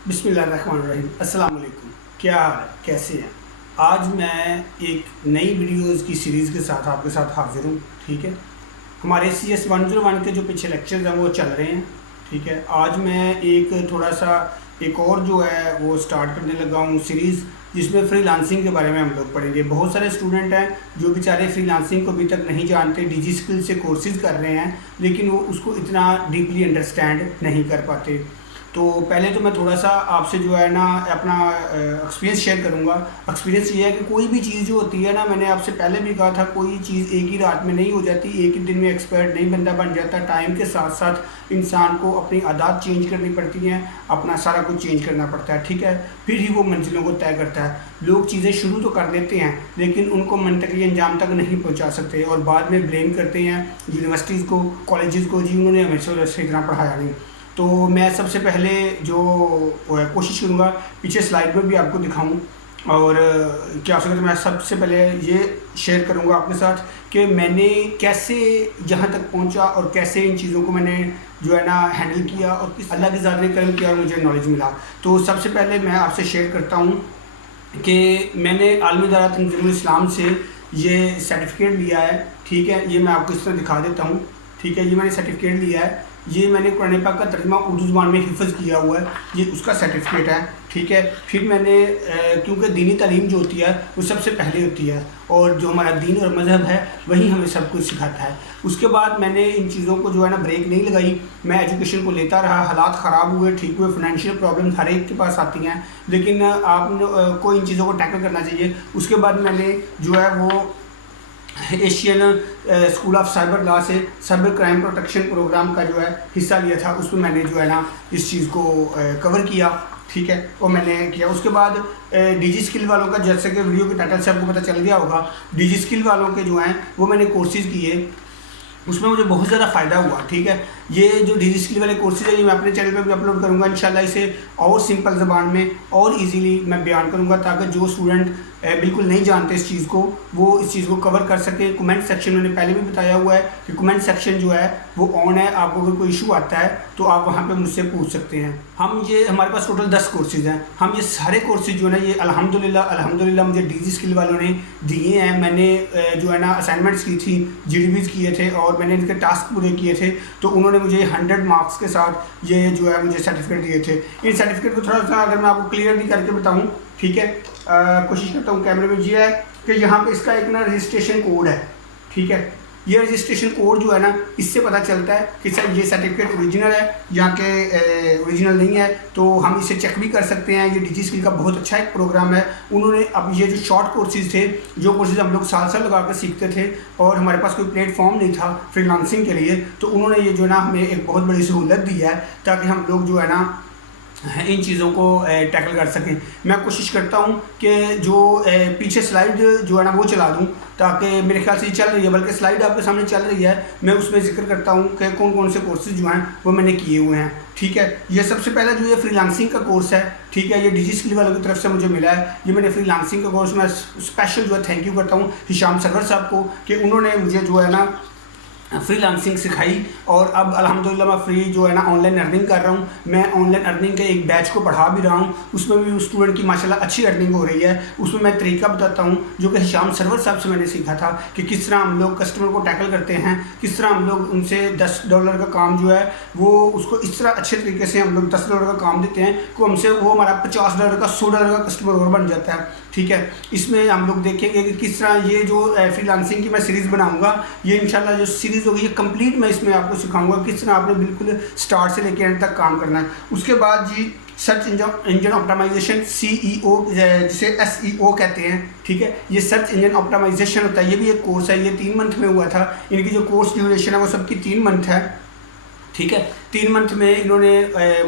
बिस्मिल्लाहिर्रहमानिर्रहीम। अस्सलाम वालेकुम। क्या हाल है, कैसे हैं? आज मैं एक नई वीडियोज़ की सीरीज़ के साथ आपके साथ हाज़िर हूँ। ठीक है, हमारे CS 101 के जो पीछे लेक्चर्स हैं वो चल रहे हैं। ठीक है, आज मैं एक और जो है वो स्टार्ट करने लगा हूँ सीरीज़, जिसमें फ्रीलांसिंग के बारे में हम लोग पढ़ेंगे। बहुत सारे स्टूडेंट हैं जो बेचारे फ्रीलांसिंग को अभी तक नहीं जानते, डिजी स्किल से कोर्सेज़ कर रहे हैं, लेकिन वो उसको इतना डीपली अंडरस्टैंड नहीं कर पाते। तो पहले तो मैं थोड़ा सा आपसे जो है ना अपना एक्सपीरियंस शेयर करूंगा। एक्सपीरियंस ये है कि कोई भी चीज़ जो होती है ना, मैंने आपसे पहले भी कहा था, कोई चीज़ एक ही रात में नहीं हो जाती, एक ही दिन में एक्सपर्ट नहीं बंदा बन जाता। टाइम के साथ साथ इंसान को अपनी आदत चेंज करनी पड़ती हैं, अपना सारा कुछ चेंज करना पड़ता है। ठीक है, फिर ही वो मंजिलों को तय करता है। लोग चीज़ें शुरू तो कर देते हैं, लेकिन उनको मंतकी अंजाम तक नहीं पहुँचा सकते और बाद में ब्लेम करते हैं यूनिवर्सिटीज़ को, कॉलेज़ को, जी उन्होंने हमें से इतना पढ़ाया नहीं। तो मैं सबसे पहले जो कोशिश करूँगा पीछे स्लाइड में भी आपको दिखाऊं, और क्या हो सके तो मैं सबसे पहले ये शेयर करूँगा आपके साथ कि मैंने कैसे यहाँ तक पहुँचा और कैसे इन चीज़ों को मैंने जो है ना हैंडल किया और किस अल्लाह के ज़ात ने करम किया और मुझे नॉलेज मिला। तो सबसे पहले मैं आपसे शेयर करता हूँ कि मैंने आलमी इदारा तंज़ीमुल इस्लाम से ये सर्टिफिकेट लिया है। ठीक है, ये मैं आपको इस तरह दिखा देता हूँ। ठीक है, ये मैंने सर्टिफिकेट लिया है। ये मैंने कुरान पाक का तर्जुमा उर्दू ज़ुबान में हिफ़्ज़ किया हुआ है, ये उसका सर्टिफिकेट है। ठीक है, फिर मैंने क्योंकि दीनी तालीम जो होती है वो सबसे पहले होती है, और जो हमारा दीन और मज़हब है वही हमें सब कुछ सिखाता है। उसके बाद मैंने इन चीज़ों को जो है ना ब्रेक नहीं लगाई, मैं एजुकेशन को लेता रहा। हालात ख़राब हुए, ठीक हुए, फाइनेंशियल प्रॉब्लम हर एक के पास आती हैं, लेकिन आपको इन चीज़ों को टैकल करना चाहिए। उसके बाद मैंने जो है वो Asian school of cyber law से साइबर क्राइम प्रोटेक्शन प्रोग्राम का जो है हिस्सा लिया था। उसमें मैंने जो है ना इस चीज़ को कवर किया। ठीक है, और मैंने किया। उसके बाद डिजी स्किल वालों का, जैसे कि वीडियो के टाइटल से आपको पता चल गया होगा, डिजी स्किल वालों के जो हैं वो मैंने कोर्सेज़ किए, उसमें मुझे बहुत ज़्यादा फ़ायदा हुआ। ठीक है, ये जो डिजी स्किल वाले कोर्सेज है ये मैं अपने चैनल पे भी अपलोड करूँगा इंशाल्लाह। इसे और सिंपल ज़बान में और इजीली मैं बयान करूँगा, ताकि जो स्टूडेंट बिल्कुल नहीं जानते इस चीज़ को, वो इस चीज़ को कवर कर सके। कमेंट सेक्शन मैंने पहले भी बताया हुआ है कि कमेंट सेक्शन जो है वो ऑन है। आपको अगर कोई इशू आता है तो आप वहाँ पे मुझसे पूछ सकते हैं। हमारे पास टोटल 10 कोर्सेज़ हैं। हम ये सारे कोर्सेज जो है ना, ये अल्हम्दुलिल्लाह मुझे डिजी स्किल वालों ने दिए हैं। मैंने जो है ना असाइनमेंट्स की थी, GDBs किए थे, और मैंने इनके टास्क पूरे किए थे। तो उन्होंने मुझे 100 मार्क्स के साथ ये जो है मुझे सर्टिफिकेट दिए थे। इन सर्टिफिकेट को थोड़ा सा अगर मैं आपको क्लियरली करके बताऊं, ठीक है, कोशिश करता हूँ कैमरे में। ये है कि यहाँ पे इसका एक ना रजिस्ट्रेशन कोड है। ठीक है, ये रजिस्ट्रेशन कोड जो है ना, इससे पता चलता है कि सर ये सर्टिफिकेट ओरिजिनल है या कि ओरिजिनल नहीं है। तो हम इसे चेक भी कर सकते हैं। ये डिजी स्किल का बहुत अच्छा एक प्रोग्राम है। उन्होंने अब ये जो शॉर्ट कोर्सेज थे, जो कोर्सेज हम लोग साल साल लगा कर सीखते थे और हमारे पास कोई प्लेटफॉर्म नहीं था फ्रीलांसिंग के लिए, तो उन्होंने ये जो है ना हमें एक बहुत बड़ी सहूलत दी है, ताकि हम लोग जो है ना इन चीज़ों को टैकल कर सकें। मैं कोशिश करता हूं कि जो पीछे स्लाइड जो है ना वो चला दूं, ताकि मेरे ख्याल से ये चल रही है, बल्कि स्लाइड आपके सामने चल रही है। मैं उसमें जिक्र करता हूं कि कौन कौन से कोर्सेज जो हैं वो मैंने किए हुए हैं। ठीक है, ये सबसे पहला जो ये फ्रीलांसिंग का कोर्स है। ठीक है, ये डिजी स्किल वालों की तरफ से मुझे मिला है। ये मैंने फ्रीलांसिंग का कोर्स, मैं स्पेशल जो है थैंक यू करता हूँ हिशाम सरवर साहब को, कि उन्होंने मुझे जो है ना फ्रीलांसिंग सिखाई। और अब अल्हम्दुलिल्लाह मैं फ्री जो है ना ऑनलाइन अर्निंग कर रहा हूँ। मैं ऑनलाइन अर्निंग के एक बैच को पढ़ा भी रहा हूँ, उसमें भी स्टूडेंट की माशाल्लाह अच्छी अर्निंग हो रही है। उसमें मैं तरीका बताता हूँ जो कि हिशाम सरवर साहब से मैंने सीखा था, कि किस तरह हम लोग कस्टमर को टैकल करते हैं, किस तरह हम लोग उनसे $10 का काम जो है वो उसको इस तरह अच्छे तरीके से हम लोग $10 का काम देते हैं कि हमसे वो हमारा $50 का $100 का कस्टमर और बन जाता है। ठीक है, इसमें हम लोग देखेंगे कि किस तरह ये जो फ्रीलांसिंग की मैं सीरीज़ बनाऊंगा, ये इंशाल्लाह जो सीरीज़ होगी ये कंप्लीट मैं इसमें आपको सिखाऊंगा किस तरह आपने बिल्कुल स्टार्ट से लेकर एंड तक काम करना है। उसके बाद जी सर्च इंजन ऑप्टिमाइजेशन, CEO जिसे SEO कहते हैं। ठीक है, ये सर्च इंजन ऑप्टिमाइजेशन होता है। ये भी एक कोर्स है, ये 3 मंथ में हुआ था। इनकी जो कोर्स ड्यूरेशन है वो सबकी 3 मंथ है। ठीक है, 3 मंथ में इन्होंने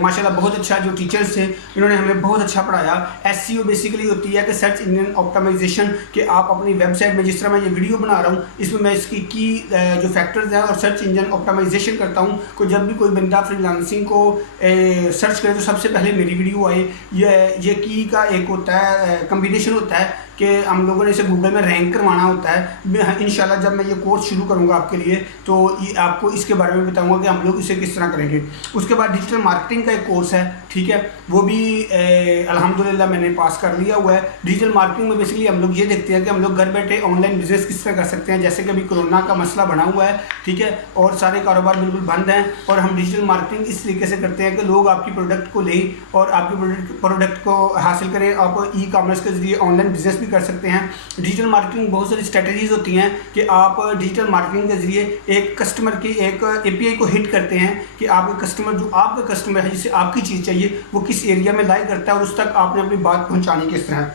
माशाल्लाह बहुत अच्छा, जो टीचर्स थे इन्होंने हमें बहुत अच्छा पढ़ाया। SEO बेसिकली होती है कि सर्च इंजन ऑप्टिमाइजेशन, कि आप अपनी वेबसाइट में, जिस तरह मैं ये वीडियो बना रहा हूँ इसमें मैं इसकी की जो फैक्टर्स हैं और सर्च इंजन ऑप्टिमाइजेशन करता हूँ। को जब भी कोई बंदा फ्रीलांसिंग को सर्च करे तो सबसे पहले मेरी वीडियो आए। ये की का एक होता है, कम्बिनेशन होता है कि हम लोगों ने इसे गूगल में रैंक करवाना होता है। इंशाल्लाह जब मैं ये कोर्स शुरू करूँगा आपके लिए, तो ये आपको इसके बारे में बताऊँगा कि हम लोग इसे किस तरह करेंगे। उसके बाद डिजिटल मार्केटिंग का एक कोर्स है। ठीक है, वो भी अल्हम्दुलिल्लाह मैंने पास कर लिया हुआ है। डिजिटल मार्केटिंग में बेसिकली हम लोग ये देखते हैं कि हम लोग घर बैठे ऑनलाइन बिजनेस किस तरह कर सकते हैं। जैसे कि अभी कोरोना का मसला बना हुआ है, ठीक है, और सारे कारोबार बिल्कुल बंद हैं, और हम डिजिटल मार्केटिंग इस तरीके से करते हैं कि लोग आपकी प्रोडक्ट को लें और आपकी प्रोडक्ट को हासिल करें। आप ई कॉमर्स के ज़रिए ऑनलाइन बिजनेस भी कर सकते हैं। डिजिटल मार्केटिंग बहुत सारी स्ट्रेटजीज़ होती हैं कि आप डिजिटल मार्केटिंग के ज़रिए एक कस्टमर की एक API को हिट करते हैं कि आपके कस्टमर जो आपका कस्टमर है जिसे आपकी चीज़ चाहिए वो किस एरिया में लाइक करता है और उस तक आपने अपनी बात पहुंचानी किस तरह।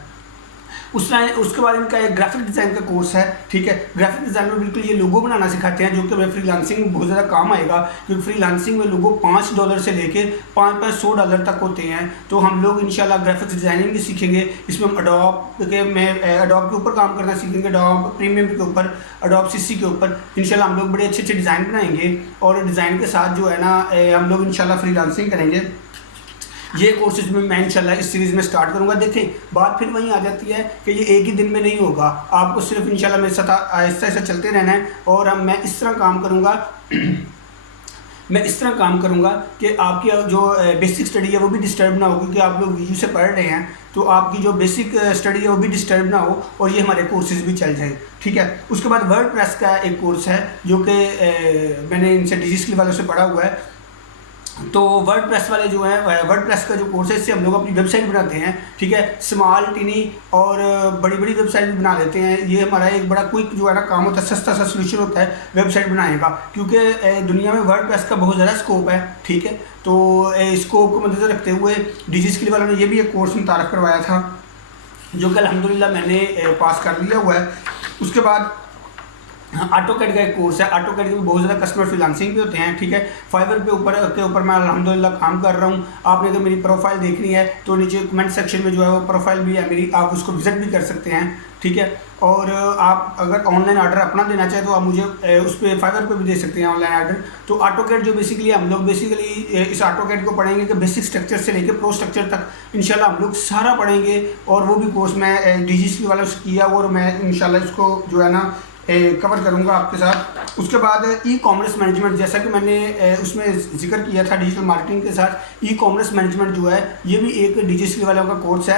उसके बाद इनका एक ग्राफिक डिज़ाइन का कोर्स है, ठीक है। ग्राफिक डिज़ाइन में बिल्कुल ये लोगो बनाना सिखाते हैं, जो कि हमें फ्रीलांसिंग में बहुत ज़्यादा काम आएगा, क्योंकि फ्रीलांसिंग में लोगो $5 से लेके $500 तक होते हैं। तो हम लोग इंशाल्लाह ग्राफिक्स डिज़ाइनिंग भी सीखेंगे। इसमें हम एडोब के ऊपर काम करना सीखेंगे, एडोब प्रीमियम के ऊपर, एडोब CC के ऊपर। इंशाल्लाह हम लोग बड़े अच्छे अच्छे डिज़ाइन बनाएंगे और डिज़ाइन के साथ जो है ना हम लोग इंशाल्लाह फ्रीलांसिंग करेंगे। ये कोर्सेज में मैं इंशाल्लाह इस सीरीज़ में स्टार्ट करूँगा। देखें, बात फिर वहीं आ जाती है कि ये एक ही दिन में नहीं होगा, आपको सिर्फ इंशाल्लाह मेरे साथ आहिस्ता आहिस्ता चलते रहना है। और मैं इस तरह काम करूँगा कि आपकी जो बेसिक स्टडी है वो भी डिस्टर्ब ना हो, क्योंकि आप लोग वीडियो से पढ़ रहे हैं तो आपकी जो बेसिक स्टडी है वो भी डिस्टर्ब ना हो और ये हमारे कोर्सेज भी चल जाए, ठीक है। उसके बाद वर्डप्रेस का एक कोर्स है जो कि मैंने इनसे डिजिटल वालों से पढ़ा हुआ है। तो वर्डप्रेस वाले जो हैं, वर्डप्रेस का जो कोर्स है इससे हम लोग अपनी वेबसाइट बनाते हैं, ठीक है। स्मॉल टिनी और बड़ी बड़ी वेबसाइट भी बना लेते हैं। ये हमारा एक बड़ा क्विक जो है ना काम होता है, सस्ता सा सोल्यूशन होता है वेबसाइट बनाने का, क्योंकि दुनिया में वर्डप्रेस का बहुत ज़्यादा स्कोप है, ठीक है। तो स्कोप को मद्देनजर रखते हुए डिजिटल वालों ने ये भी एक कोर्स मुतारफ़ करवाया था, जो कि अल्हम्दुलिल्लाह मैंने पास कर लिया हुआ है। उसके बाद ऑटोकैड का एक कोर्स है। ऑटोकैड के भी बहुत ज़्यादा कस्टमर फ्रीलांसिंग भी होते हैं, ठीक है। फाइवर के ऊपर मैं अल्हम्दुलिल्लाह काम कर रहा हूँ। आपने अगर मेरी प्रोफाइल देखनी है तो नीचे कमेंट सेक्शन में जो है वो प्रोफाइल भी है मेरी, आप उसको विजिट भी कर सकते हैं, ठीक है। और आप अगर ऑनलाइन ऑर्डर अपना देना चाहें तो आप मुझे उस पर फाइवर पे भी दे सकते हैं ऑनलाइन ऑर्डर। तो ऑटोकैड जो बेसिकली हम लोग इस ऑटोकैड को पढ़ेंगे कि बेसिक स्ट्रक्चर से लेकर प्रो स्ट्रक्चर तक इंशाल्लाह हम लोग सारा पढ़ेंगे। और वो भी कोर्स मैं डिजिटल वालों से किया और मैं इंशाल्लाह इसको जो है ना कवर करूंगा आपके साथ। उसके बाद ई कॉमर्स मैनेजमेंट, जैसा कि मैंने उसमें जिक्र किया था डिजिटल मार्केटिंग के साथ, ई कॉमर्स मैनेजमेंट जो है ये भी एक डिजिटल वालों का कोर्स है।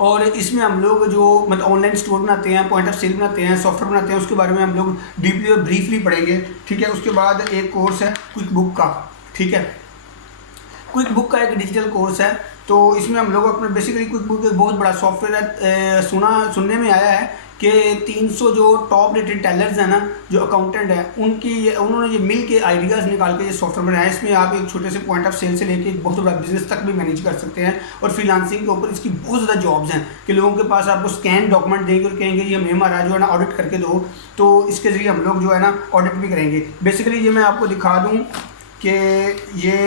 और इसमें हम लोग जो मतलब ऑनलाइन स्टोर बनाते हैं, पॉइंट ऑफ सेल बनाते हैं, सॉफ्टवेयर बनाते हैं, उसके बारे में हम लोग डीपली और ब्रीफली पढ़ेंगे, ठीक है। उसके बाद एक कोर्स है क्विक बुक का, ठीक है। क्विक बुक का एक डिजिटल कोर्स है, तो इसमें हम लोग अपने बेसिकली क्विक बुक एक बहुत बड़ा सॉफ्टवेयर है। सुनने में आया है कि 300 जो टॉप रेटेड टेलर्स हैं ना, जो अकाउंटेंट हैं, उन्होंने ये मिल के आइडियाज़ निकाल के ये सॉफ्टवेयर बनाया है। इसमें आप एक छोटे से पॉइंट ऑफ सेल से लेके एक बहुत बड़ा बिजनेस तक भी मैनेज कर सकते हैं। और फ्रीलांसिंग के ऊपर इसकी बहुत ज़्यादा जॉब्स हैं कि लोगों के पास आपको स्कैन डॉक्यूमेंट देंगे और कहेंगे ये हमारा जो है ना ऑडिट करके दो, तो इसके ज़रिए हम लोग जो है ना ऑडिट भी करेंगे। बेसिकली ये मैं आपको दिखा दूँ कि ये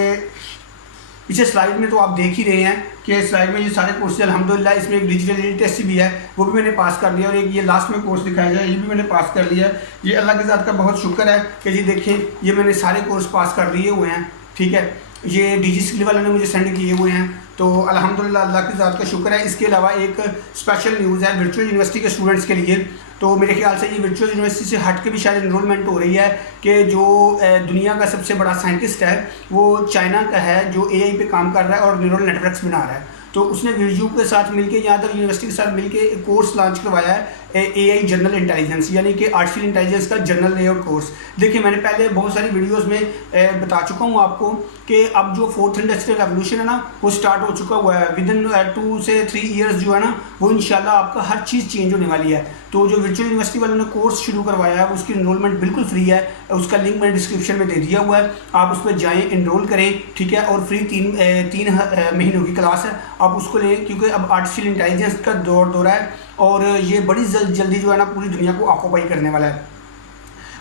इसे स्लाइड में तो आप देख ही रहे हैं कि स्लाइड में ये सारे कोर्सेज अल्हम्दुलिल्लाह। इसमें एक डिजिटल टेस्ट भी है, वो भी मैंने पास कर लिया। और एक ये लास्ट में कोर्स दिखाया जाए, ये भी मैंने पास कर लिया। ये अल्लाह के ज़ात का बहुत शुक्र है कि जी देखिए ये मैंने सारे कोर्स पास कर लिए हुए हैं, ठीक है। ये डिजिटल वालों ने मुझे सेंड किए हुए हैं, तो अल्हम्दुलिल्लाह अल्लाह के ज़ात का शुक्र है। इसके अलावा एक स्पेशल न्यूज़ है वर्चुअल यूनिवर्सिटी के स्टूडेंट्स के लिए। तो मेरे ख्याल से ये वर्चुअल यूनिवर्सिटी से हट के भी शायद इनरोलमेंट हो रही है कि जो दुनिया का सबसे बड़ा साइंटिस्ट है वो चाइना का है, जो AI पे काम कर रहा है और न्यूरल नेटवर्क्स बना रहा है। तो उसने वीडियो के साथ मिलके यहाँ तक यूनिवर्सिटी के साथ मिलके एक कोर्स लॉन्च करवाया है, AI जनरल इंटेलिजेंस, यानी कि आर्टिफिशियल इंटेलिजेंस का जनरल लेआउट कोर्स। देखिए मैंने पहले बहुत सारी वीडियोस में बता चुका हूँ आपको कि अब जो 4th इंडस्ट्रियल रेवोल्यूशन है ना वो स्टार्ट हो चुका हुआ है। विद इन 2 से 3 ईयर्स जो है ना वो इंशाल्लाह आपका हर चीज़ चेंज होने वाली है। तो जो वर्चुअल यूनिवर्सिटी वालों ने कोर्स शुरू करवाया है उसकी इनरोलमेंट बिल्कुल फ्री है, उसका लिंक मैंने डिस्क्रिप्शन में दे दिया हुआ है, आप उस पर जाएँ, इनरोल करें, ठीक है। और फ्री 3 महीनों की क्लास है, आप उसको लें, क्योंकि अब आर्टिफिशियल इंटेलिजेंस का दौर है और ये बड़ी जल्दी जो है ना पूरी दुनिया को ऑक्यूपाई करने वाला है।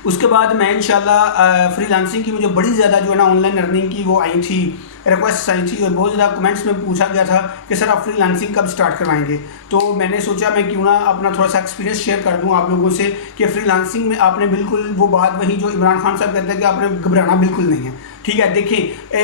उसके बाद मैं इंशाल्लाह फ्रीलांसिंग की मुझे बड़ी ज़्यादा जो है ना ऑनलाइन अर्निंग की वो आई थी, रिक्वेस्ट आई थी और बहुत ज़्यादा कमेंट्स में पूछा गया था कि सर आप फ्रीलांसिंग कब स्टार्ट करवाएंगे। तो मैंने सोचा मैं क्यों ना अपना थोड़ा सा एक्सपीरियंस शेयर कर दूं आप लोगों से कि फ्रीलांसिंग में आपने बिल्कुल वो बात वही जो इमरान खान साहब कहते हैं कि आपने घबराना बिल्कुल नहीं है, ठीक है। देखिए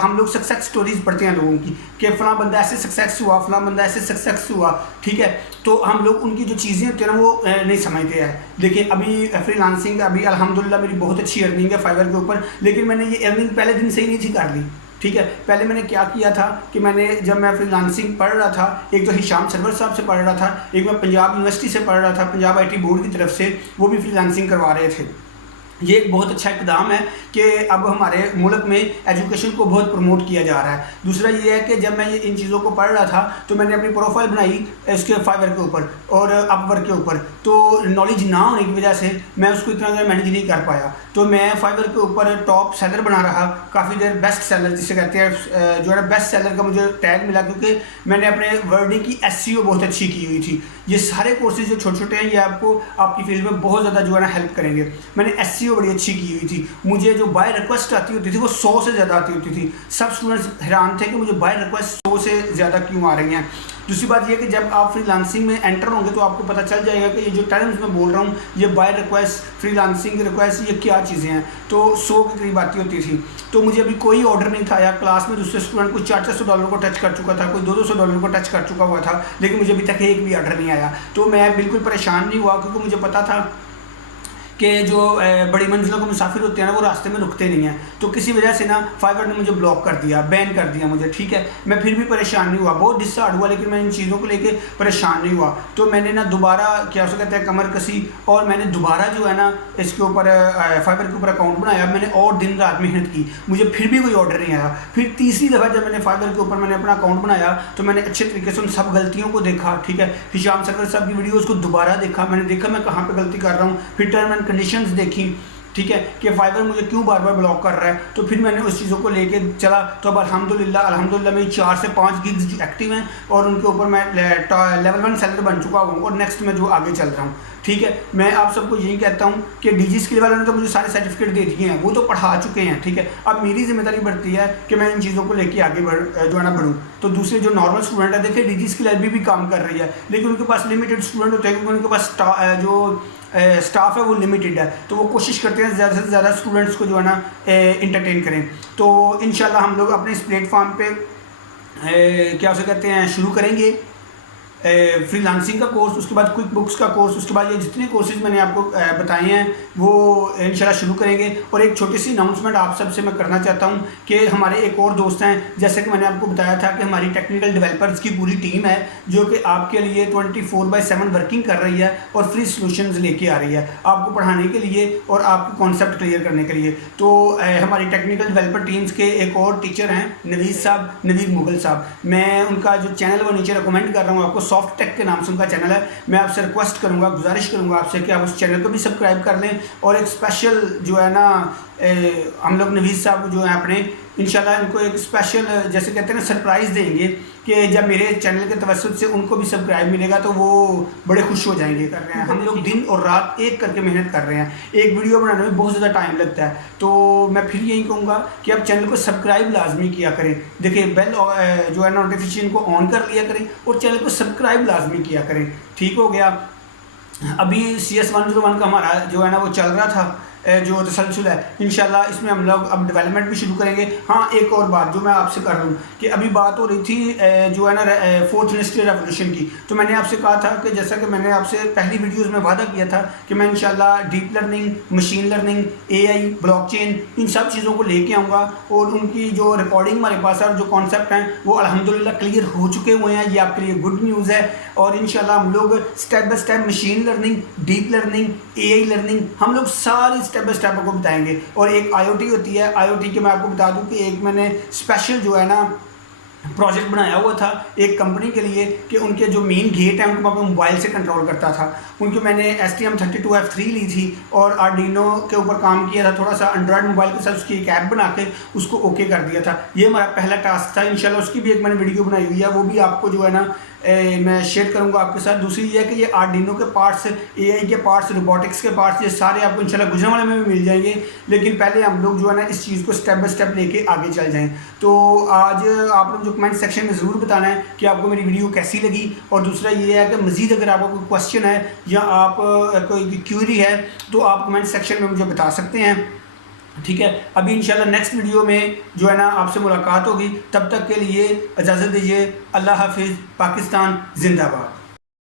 हम लोग सक्सेस स्टोरीज पढ़ते हैं लोगों की कि फ़लाँ बंदा ऐसे सक्सेस हुआ, फ़लाँ बंदा ऐसे सक्सेस हुआ, ठीक है। तो हम लोग उनकी जो चीज़ें होती हैं ना वो नहीं समझते हैं। देखिए अभी फ्रीलांसिंग अभी अल्हम्दुलिल्लाह मेरी बहुत अच्छी अर्निंग है फाइवर के ऊपर, लेकिन मैंने ये अर्निंग पहले दिन से ही नहीं थी कर ली, ठीक है। पहले मैंने क्या किया था कि जब मैं फ्रीलांसिंग पढ़ रहा था, एक तो हिशाम सरवर साहब से पढ़ रहा था, एक मैं पंजाब यूनिवर्सिटी से पढ़ रहा था, पंजाब IT बोर्ड की तरफ से, वो भी फ्रीलांसिंग करवा रहे थे। ये एक बहुत अच्छा इकदाम है कि अब हमारे मुल्क में एजुकेशन को बहुत प्रमोट किया जा रहा है। दूसरा ये है कि जब मैं ये इन चीज़ों को पढ़ रहा था तो मैंने अपनी प्रोफाइल बनाई इसके फाइवर के ऊपर और अपवर्क के ऊपर, तो नॉलेज ना होने की वजह से मैं उसको इतना ज़्यादा मैनेज नहीं कर पाया। तो मैं फाइवर के ऊपर टॉप सेलर बना रहा काफ़ी देर, बेस्ट सेलर जिसे कहते हैं, जो है ना बेस्ट सेलर का मुझे टैग मिला, क्योंकि मैंने अपने वर्डिंग की SEO बहुत अच्छी की हुई थी। ये सारे कोर्सेज जो छोटे छोटे हैं ये आपको आपकी फील्ड में बहुत ज़्यादा जो है ना हेल्प करेंगे। मैंने SEO बड़ी अच्छी की हुई थी। मुझे जो बाय रिक्वेस्ट आती होती थी वो 100 से ज़्यादा आती होती थी। सब स्टूडेंट्स हैरान थे कि मुझे बाय रिक्वेस्ट 100 से ज़्यादा क्यों आ रही हैं। दूसरी बात यह कि जब आप फ्रीलांसिंग में एंटर होंगे तो आपको पता चल जाएगा कि ये जो टर्म्स मैं बोल रहा हूँ, ये बाय रिक्वेस्ट, फ्रीलांसिंग रिक्वेस्ट, ये क्या चीज़ें हैं। तो 100 के करीब आती होती थी। तो मुझे अभी कोई ऑर्डर नहीं था, या क्लास में दूसरे स्टूडेंट कोई $400 को टच कर चुका था, कोई $200 को टच कर चुका हुआ था, लेकिन मुझे अभी तक एक भी ऑर्डर नहीं आया। तो मैं बिल्कुल परेशान नहीं हुआ, क्योंकि मुझे पता था कि जो बड़ी मंजिलों के मुसाफिर होते हैं ना वो रास्ते में रुकते नहीं हैं। तो किसी वजह से ना फाइवर ने मुझे ब्लॉक कर दिया, बैन कर दिया मुझे, ठीक है। मैं फिर भी परेशान नहीं हुआ, बहुत डिसहार्ड हुआ, लेकिन मैं इन चीज़ों को लेके परेशान नहीं हुआ। तो मैंने ना दोबारा क्या उसे कहते हैं कमर कसी, और मैंने दोबारा जो है ना इसके ऊपर फाइवर के ऊपर अकाउंट बनाया। मैंने और दिन रात मेहनत की, मुझे फिर भी कोई ऑर्डर नहीं आया। फिर तीसरी दफ़ा जब मैंने फाइवर के ऊपर मैंने अपना अकाउंट बनाया तो मैंने अच्छे तरीके से उन सब गलतियों को देखा, ठीक है। हिशाम सरवर साहब की वीडियोज़ को दोबारा देखा, मैंने देखा मैं कहाँ पर गलती कर रहा हूँ। फिर टर्म एंड कंडीशंस देखी, ठीक है, कि फाइवर मुझे क्यों बार बार ब्लॉक कर रहा है। तो फिर मैंने उस चीज़ों को लेके चला। तो अब अल्हम्दुलिल्लाह मेरी 4 से 5 गिग्स एक्टिव हैं और उनके ऊपर मैं लेवल 1 सेलर बन चुका हूँ और नेक्स्ट में जो आगे चल रहा हूँ, ठीक है। मैं आप सबको यही कहता हूँ कि DG स्किल वालों ने तो मुझे सारे सर्टिफिकेट दे दिए हैं, वो तो पढ़ा चुके हैं, ठीक है। अब मेरी जिम्मेदारी बढ़ती है कि मैं इन चीज़ों को लेके आगे जो है ना बढ़ूँ। तो दूसरे जो नॉर्मल स्टूडेंट है, देखिए DG स्किल अभी भी काम कर रही है, लेकिन उनके पास लिमिटेड स्टूडेंट होते हैं, क्योंकि उनके पास जो स्टाफ है वो लिमिटेड है। तो वो कोशिश करते हैं ज़्यादा से ज़्यादा स्टूडेंट्स को जो है ना इंटरटेन करें। तो इंशाल्लाह हम लोग अपने इस प्लेटफॉर्म पे क्या उसे कहते हैं शुरू करेंगे फ्रीलांसिंग का कोर्स, उसके बाद क्विक बुक्स का कोर्स, उसके बाद ये जितने कोर्सेज मैंने आपको बताए हैं वो इंशाल्लाह शुरू करेंगे। और एक छोटी सी अनाउंसमेंट आप सबसे मैं करना चाहता हूँ कि हमारे एक और दोस्त हैं, जैसे कि मैंने आपको बताया था कि हमारी टेक्निकल डेवलपर्स की पूरी टीम है जो कि आपके लिए 24/7 वर्किंग कर रही है और फ्री सोल्यूशंस लेके आ रही है आपको पढ़ाने के लिए और आपके कॉन्सेप्ट क्लियर करने के लिए। तो हमारी टेक्निकल डेवलपर टीम्स के एक और टीचर हैं नवीद साहब, नवीद मुगल साहब। मैं उनका जो चैनल वो नीचे रिकमेंड कर रहा हूँ आपको, सॉफ्ट टेक के नाम से उनका चैनल है। मैं आपसे रिक्वेस्ट करूंगा, गुजारिश करूंगा आपसे कि आप उस चैनल को भी सब्सक्राइब कर लें। और एक स्पेशल जो है ना हम लोग नवीद साहब जो है अपने इंशाल्लाह इनको एक स्पेशल जैसे कहते हैं ना सरप्राइज़ देंगे कि जब मेरे चैनल के तवस्सुत से उनको भी सब्सक्राइब मिलेगा तो वो बड़े खुश हो जाएंगे। कर रहे हैं हम लोग दिन और रात एक करके मेहनत कर रहे हैं, एक वीडियो बनाने में बहुत ज़्यादा टाइम लगता है। तो मैं फिर यही कहूँगा कि आप चैनल को सब्सक्राइब लाजमी किया करें। देखिए बेल जो है नोटिफिकेशन को ऑन कर लिया करें और चैनल को सब्सक्राइब लाजमी किया करें, ठीक हो गया। अभी CS 101 का हमारा जो है ना वो चल रहा था जो तसलसल है, इंशाल्लाह इसमें हम लोग अब डेवलपमेंट भी शुरू करेंगे। हाँ, एक और बात जो मैं आपसे कर रहा हूँ कि अभी बात हो रही थी जो है ना 4th इंडस्ट्रियल रेवोल्यूशन की। तो मैंने आपसे कहा था कि जैसा कि मैंने आपसे पहली वीडियोस में वादा किया था कि मैं इंशाल्लाह deep learning, machine learning, AI, blockchain, इन सब चीज़ों को लेके आऊँगा और उनकी जो रिकॉर्डिंग हमारे पास है और जो कॉन्सेप्ट हैं वो अल्हम्दुलिल्लाह क्लियर हो चुके हुए हैं। ये आपके लिए गुड न्यूज़ है। और इंशाल्लाह हम लोग step by step machine learning, deep learning, AI learning हम लोग सारी स्टेप बाय स्टेप आपको बताएंगे। और एक IoT होती है, IoT के मैं आपको बता दूं कि एक मैंने स्पेशल जो है ना प्रोजेक्ट बनाया हुआ था एक कंपनी के लिए कि उनके जो मेन गेट है उनको मैं मोबाइल से कंट्रोल करता था। उनके मैंने STM32F3 ली थी और आर्डिनो के ऊपर काम किया था, थोड़ा सा एंड्रॉयड मोबाइल के साथ उसकी एक ऐप बना के उसको ओके कर दिया था। ये हमारा पहला टास्क था। इंशाल्लाह उसकी भी एक मैंने वीडियो बनाई हुई है, वो भी आपको जो है ना मैं शेयर करूंगा आपके साथ। दूसरी ये है कि ये आर्डिनो के पार्ट्स, AI के पार्ट्स, रोबोटिक्स के पार्ट्स, ये सारे आपको इंशाल्लाह गुजरांवाले में भी मिल जाएंगे। लेकिन पहले हम लोग जो है ना इस चीज़ को स्टेप बाय स्टेप लेके आगे चल जाएं। तो आज आप लोग जो कमेंट सेक्शन में ज़रूर बताना है कि आपको मेरी वीडियो कैसी लगी। और दूसरा ये है कि मज़ीद अगर आपको कोई क्वेश्चन है या आप कोई क्यूरी है तो आप कमेंट सेक्शन में मुझे बता सकते हैं, ठीक है। अभी इंशाल्लाह नेक्स्ट वीडियो में जो है ना आपसे मुलाकात होगी। तब तक के लिए इजाज़त दीजिए। अल्लाह हाफिज़। पाकिस्तान जिंदाबाद।